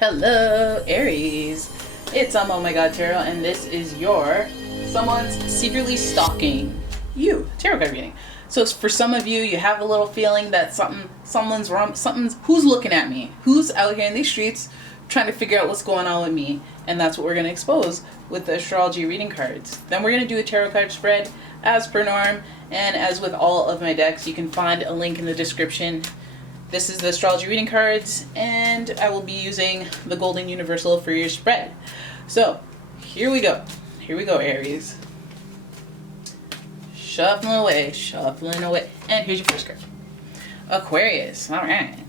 Hello, Aries. It's umomgtarot, and this is your someone's secretly stalking you tarot card reading. So for some of you, you have a little feeling that someone's wrong. Who's looking at me? Who's out here in these streets trying to figure out what's going on with me? And that's what we're going to expose with the astrology reading cards. Then we're going to do a tarot card spread as per norm, and as with all of my decks, you can find a link in the description. This is the astrology reading cards, and I will be using the Golden Universal for your spread. So, here we go. Here we go, Aries. Shuffling away, shuffling away. And here's your first card. Aquarius. Alright.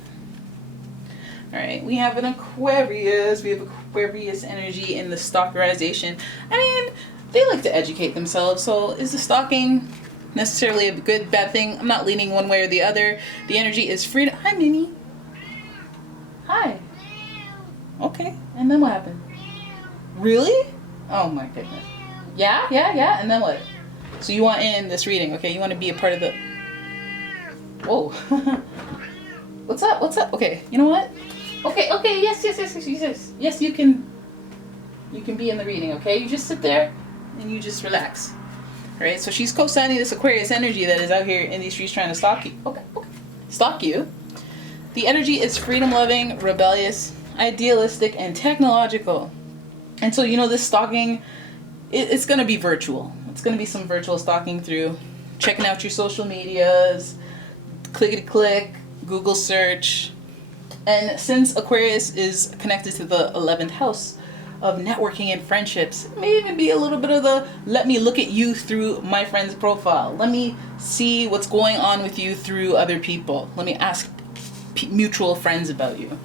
Alright, we have an Aquarius. We have Aquarius energy in the stalkerization. I mean, they like to educate themselves, so is the stalking necessarily a good, bad thing? I'm not leaning one way or the other. The energy is freedom. Hi, Minnie. Hi. Okay, and then what happened? Really? Oh my goodness. Yeah? And then what? So you want in this reading, okay? You want to be a part of the... Whoa. What's up? Okay, you know what? Okay, yes. Yes, you can be in the reading, okay? You just sit there and you just relax. Alright, so she's co-signing this Aquarius energy that is out here in these streets trying to stalk you. Okay. Stalk you. The energy is freedom-loving, rebellious, idealistic, and technological. And so, this stalking, it's going to be virtual. It's going to be some virtual stalking through checking out your social medias, clickety-click, Google search. And since Aquarius is connected to the 11th house of networking and friendships, it may even be a little bit of the let me look at you through my friend's profile. Let me see what's going on with you through other people. Let me ask mutual friends about you.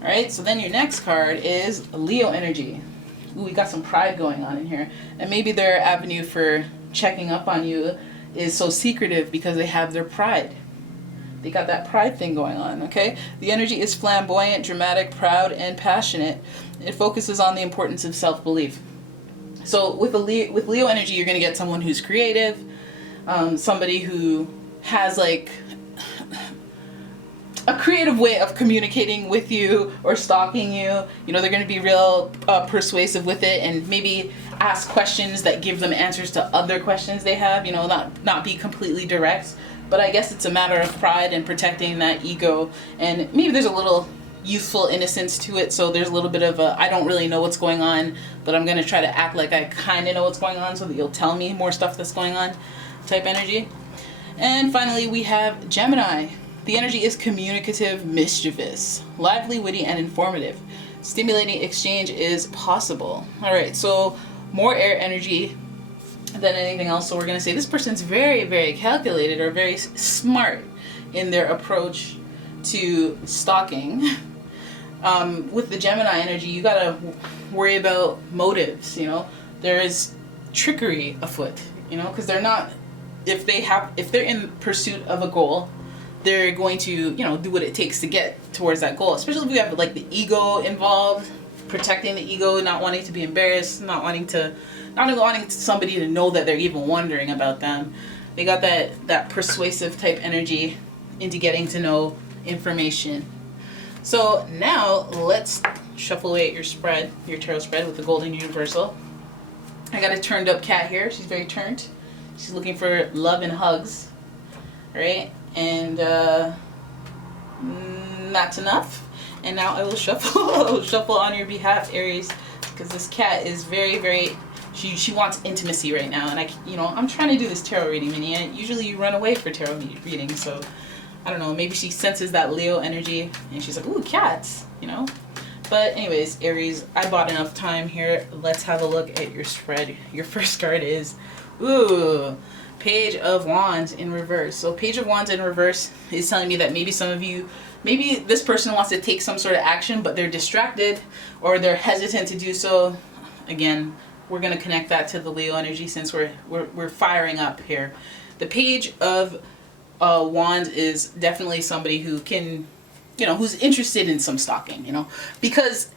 Alright, so then your next card is Leo energy. Ooh, we got some pride going on in here. And maybe their avenue for checking up on you is so secretive because they have their pride. They got that pride thing going on, okay? The energy is flamboyant, dramatic, proud, and passionate. It focuses on the importance of self-belief. So with Leo energy, you're going to get someone who's creative, somebody who has like a creative way of communicating with you or stalking you. They're going to be real persuasive with it and maybe ask questions that give them answers to other questions they have, not be completely direct. But I guess it's a matter of pride and protecting that ego, and maybe there's a little youthful innocence to it, so there's a little bit of a I don't really know what's going on, but I'm going to try to act like I kind of know what's going on so that you'll tell me more stuff that's going on type energy. And finally we have Gemini. The energy is communicative, mischievous, lively, witty, and informative. Stimulating exchange is possible. Alright, so more air energy than anything else. So we're going to say this person's very, very calculated or very smart in their approach to stalking. With the Gemini energy, you got to worry about motives, There is trickery afoot, because they're not, if they're in pursuit of a goal, they're going to, do what it takes to get towards that goal, especially if you have like the ego involved, protecting the ego, not wanting to be embarrassed, not wanting somebody to know that they're even wondering about them. They got that persuasive type energy into getting to know information. So now let's shuffle away at your tarot spread with the Golden Universal. I got a turned up cat here. She's very turned. She's looking for love and hugs. Alright, and that's enough. And now I will shuffle on your behalf, Aries, because this cat is very, very, she wants intimacy right now. And I'm trying to do this tarot reading, Minnie, and usually you run away for tarot readings, so I don't know, maybe she senses that Leo energy and she's like, ooh, cats, But anyways, Aries, I bought enough time here. Let's have a look at your spread. Your first card is, Page of Wands in reverse. So Page of Wands in reverse is telling me that maybe some of you, maybe this person wants to take some sort of action, but they're distracted or they're hesitant to do so. Again, we're going to connect that to the Leo energy since we're firing up here. The Page of Wands is definitely somebody who can, who's interested in some stalking, because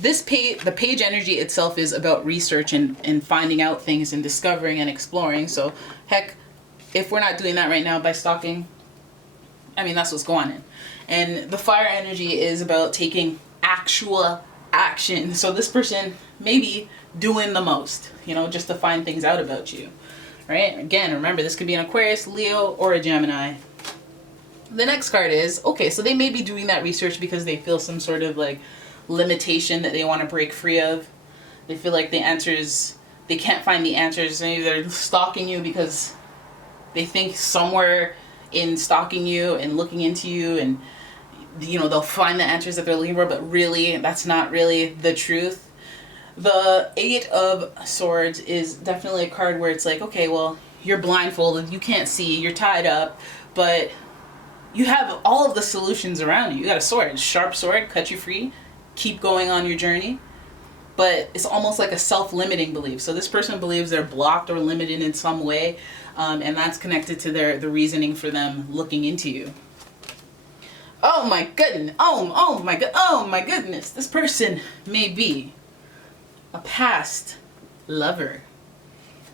the page energy itself is about research and finding out things and discovering and exploring. So heck, if we're not doing that right now by stalking, that's what's going on. And the fire energy is about taking actual action. So this person may be doing the most, you know, just to find things out about you, right? Again, remember, this could be an Aquarius, Leo, or a Gemini. The next card is, okay, so they may be doing that research because they feel some sort of like limitation that they want to break free of. They feel like the answers, they can't find the answers. Maybe they're stalking you because they think somewhere in stalking you and looking into you, and you know, they'll find the answers that they're looking for, but really that's not really the truth. The Eight of Swords is definitely a card where it's like, okay, well, you're blindfolded, you can't see, you're tied up, but you have all of the solutions around you. You got a sword, sharp sword, cut you free, keep going on your journey. But it's almost like a self-limiting belief. So this person believes they're blocked or limited in some way, and that's connected to the reasoning for them looking into you. Oh my goodness! Oh my goodness! This person may be a past lover.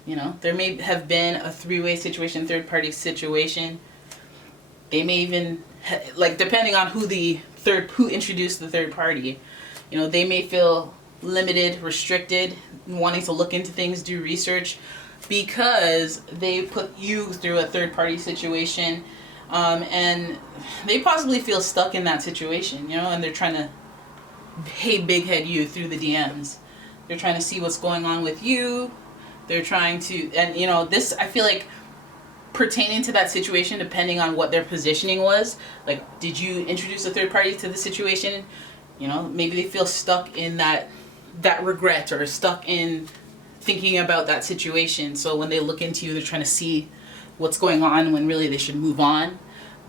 You know, there may have been a three-way situation, third-party situation. They may even, like, depending on who introduced the third party, you know, they may feel limited, restricted, wanting to look into things, do research, because they put you through a third-party situation, and they possibly feel stuck in that situation, you know, and they're trying to, hey, big head you through the DMs. They're trying to see what's going on with you. They're trying to, and you know, this, I feel like, pertaining to that situation, depending on what their positioning was, like, did you introduce a third party to the situation? You know, maybe they feel stuck in that regret, or stuck in thinking about that situation. So when they look into you, they're trying to see what's going on when really they should move on,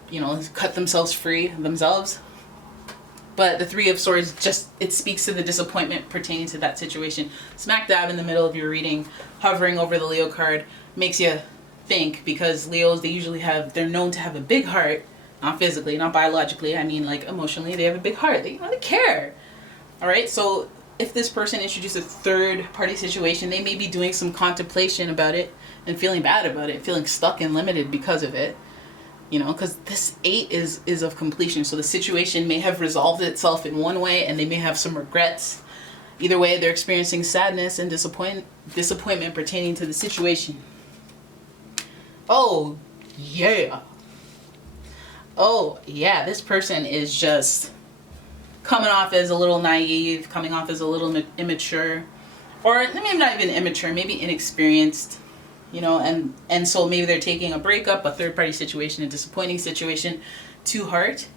you know, cut themselves free themselves. But the Three of Swords, just, it speaks to the disappointment pertaining to that situation. Smack dab in the middle of your reading, hovering over the Leo card, makes you think, because Leos, they're known to have a big heart, not physically, not biologically, I mean like emotionally, they have a big heart, they care. All right, so if this person introduced a third party situation, they may be doing some contemplation about it and feeling bad about it, feeling stuck and limited because of it, you know, because this 8 is of completion. So the situation may have resolved itself in one way, and they may have some regrets. Either way, they're experiencing sadness and disappointment pertaining to the situation. Oh yeah. Oh yeah, this person is just coming off as a little naive, coming off as a little immature, or maybe not even immature, maybe inexperienced, you know, and so maybe they're taking a breakup, a third party situation, a disappointing situation to heart.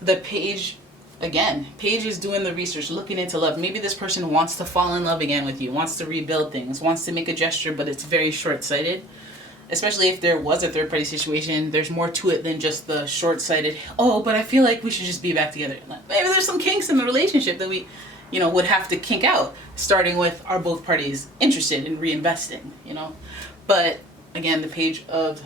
The Page, again, Page is doing the research, looking into love. Maybe this person wants to fall in love again with you, wants to rebuild things, wants to make a gesture, but it's very short-sighted. Especially if there was a third-party situation, there's more to it than just the short-sighted, oh, but I feel like we should just be back together. Maybe there's some kinks in the relationship that we, you know, would have to kink out, starting with, are both parties interested in reinvesting, you know? But, again, the Page of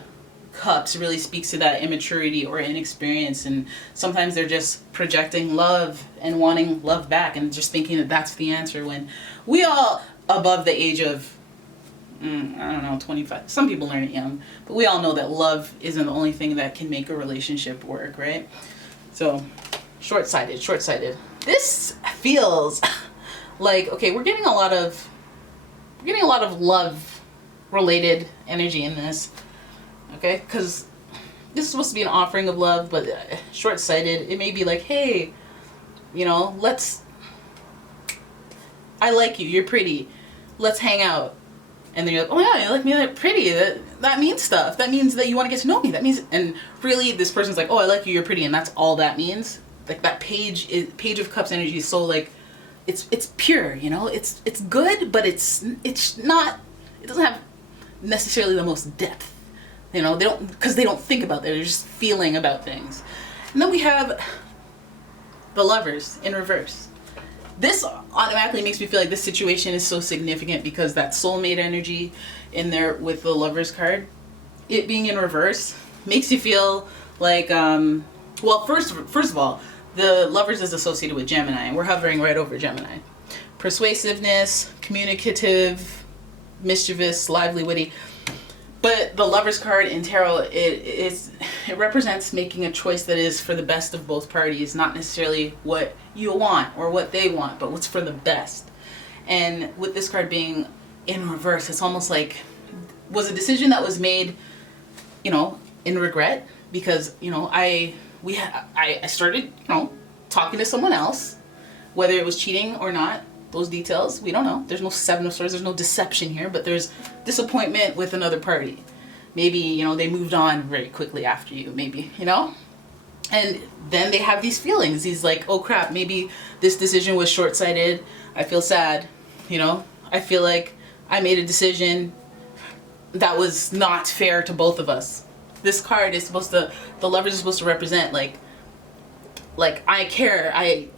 Cups really speaks to that immaturity or inexperience, and sometimes they're just projecting love and wanting love back and just thinking that that's the answer, when we all, above the age of, I don't know, 25. Some people learn it young, but we all know that love isn't the only thing that can make a relationship work, right? So, short-sighted. This feels like, okay, we're getting a lot of love-related energy in this, okay? Because this is supposed to be an offering of love, but short-sighted. It may be like, hey, you know, I like you, you're pretty, let's hang out. And then you're like, oh yeah, you like me, that pretty. That means stuff. That means that you want to get to know me. That means, and really, this person's like, oh, I like you, you're pretty, and that's all that means. Like, that Page of Cups energy is so, like, it's pure, you know. It's good, but it's not. It doesn't have necessarily the most depth, you know. Because they don't think about it. They're just feeling about things. And then we have the Lovers in reverse. This automatically makes me feel like this situation is so significant because that soulmate energy in there with the Lovers card, it being in reverse, makes you feel like, well, first of all, the Lovers is associated with Gemini, and we're hovering right over Gemini. Persuasiveness, communicative, mischievous, lively, witty. But the Lovers card in tarot, it represents making a choice that is for the best of both parties, not necessarily what you want or what they want, but what's for the best. And with this card being in reverse, it's almost like, was a decision that was made, you know, in regret, because, you know, I started, you know, talking to someone else, whether it was cheating or not, those details, we don't know. There's no Seven of Swords, there's no deception here, but there's disappointment with another party. Maybe, you know, they moved on very quickly after you, maybe, you know? And then they have these feelings. He's like, oh crap, maybe this decision was short-sighted. I feel sad, you know? I feel like I made a decision that was not fair to both of us. This card is supposed to, the Lovers is supposed to represent like I care, I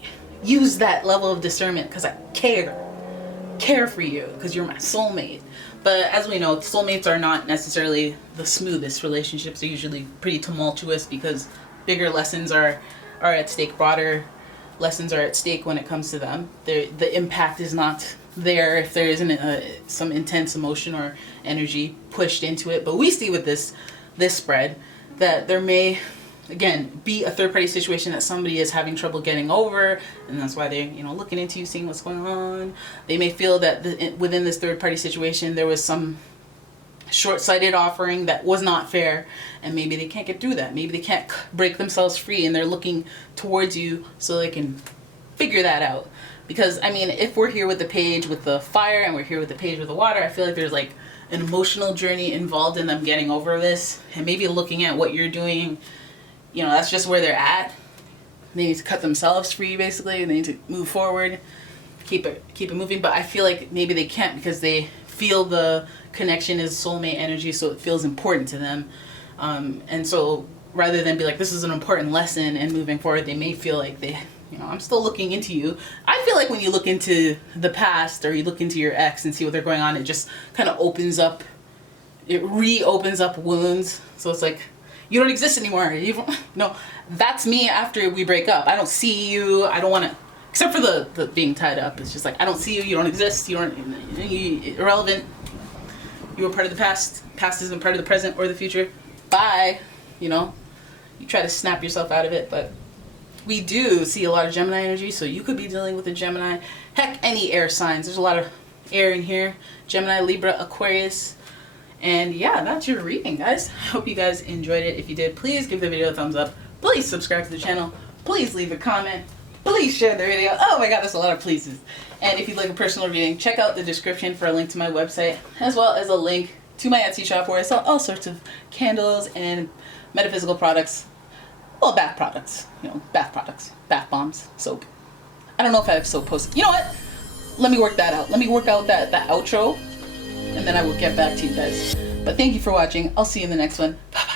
use that level of discernment because I care for you because you're my soulmate. But as we know, soulmates are not necessarily the smoothest. Relationships are usually pretty tumultuous because bigger lessons are at stake, broader lessons are at stake when it comes to them. The impact is not there if there isn't some intense emotion or energy pushed into it. But we see with this spread that there may, again, be a third-party situation that somebody is having trouble getting over, and that's why they're, you know, looking into you, seeing what's going on. They may feel that within this third-party situation there was some short-sighted offering that was not fair, and maybe they can't get through that. Maybe they can't break themselves free, and they're looking towards you so they can figure that out. Because, I mean, if we're here with the page with the fire and we're here with the page with the water, I feel like there's like an emotional journey involved in them getting over this, and maybe looking at what you're doing. You know, that's just where they're at. They need to cut themselves free, basically. They need to move forward, keep it moving. But I feel like maybe they can't because they feel the connection is soulmate energy, so it feels important to them. And so rather than be like, this is an important lesson and moving forward, they may feel like you know, I'm still looking into you. I feel like when you look into the past or you look into your ex and see what they're going on, it just kind of opens up, it reopens up wounds. So it's like, you don't exist anymore. No, that's me after we break up. I don't see you. I don't want to, except for the being tied up. It's just like, I don't see you. You don't exist. You're irrelevant. You were part of the past. Past isn't part of the present or the future. Bye. You know, you try to snap yourself out of it, but we do see a lot of Gemini energy, so you could be dealing with a Gemini. Heck, any air signs. There's a lot of air in here. Gemini, Libra, Aquarius. And yeah, that's your reading, guys. I hope you guys enjoyed it. If you did, please give the video a thumbs up. Please subscribe to the channel. Please leave a comment. Please share the video. Oh my god, that's a lot of pleases. And if you'd like a personal reading, check out the description for a link to my website, as well as a link to my Etsy shop where I sell all sorts of candles and metaphysical products. Well, bath products. You know, bath products. Bath bombs. Soap. I don't know if I have soap posted. You know what? Let me work that out. Let me work out that outro, and then I will get back to you guys. But thank you for watching. I'll see you in the next one. Bye-bye.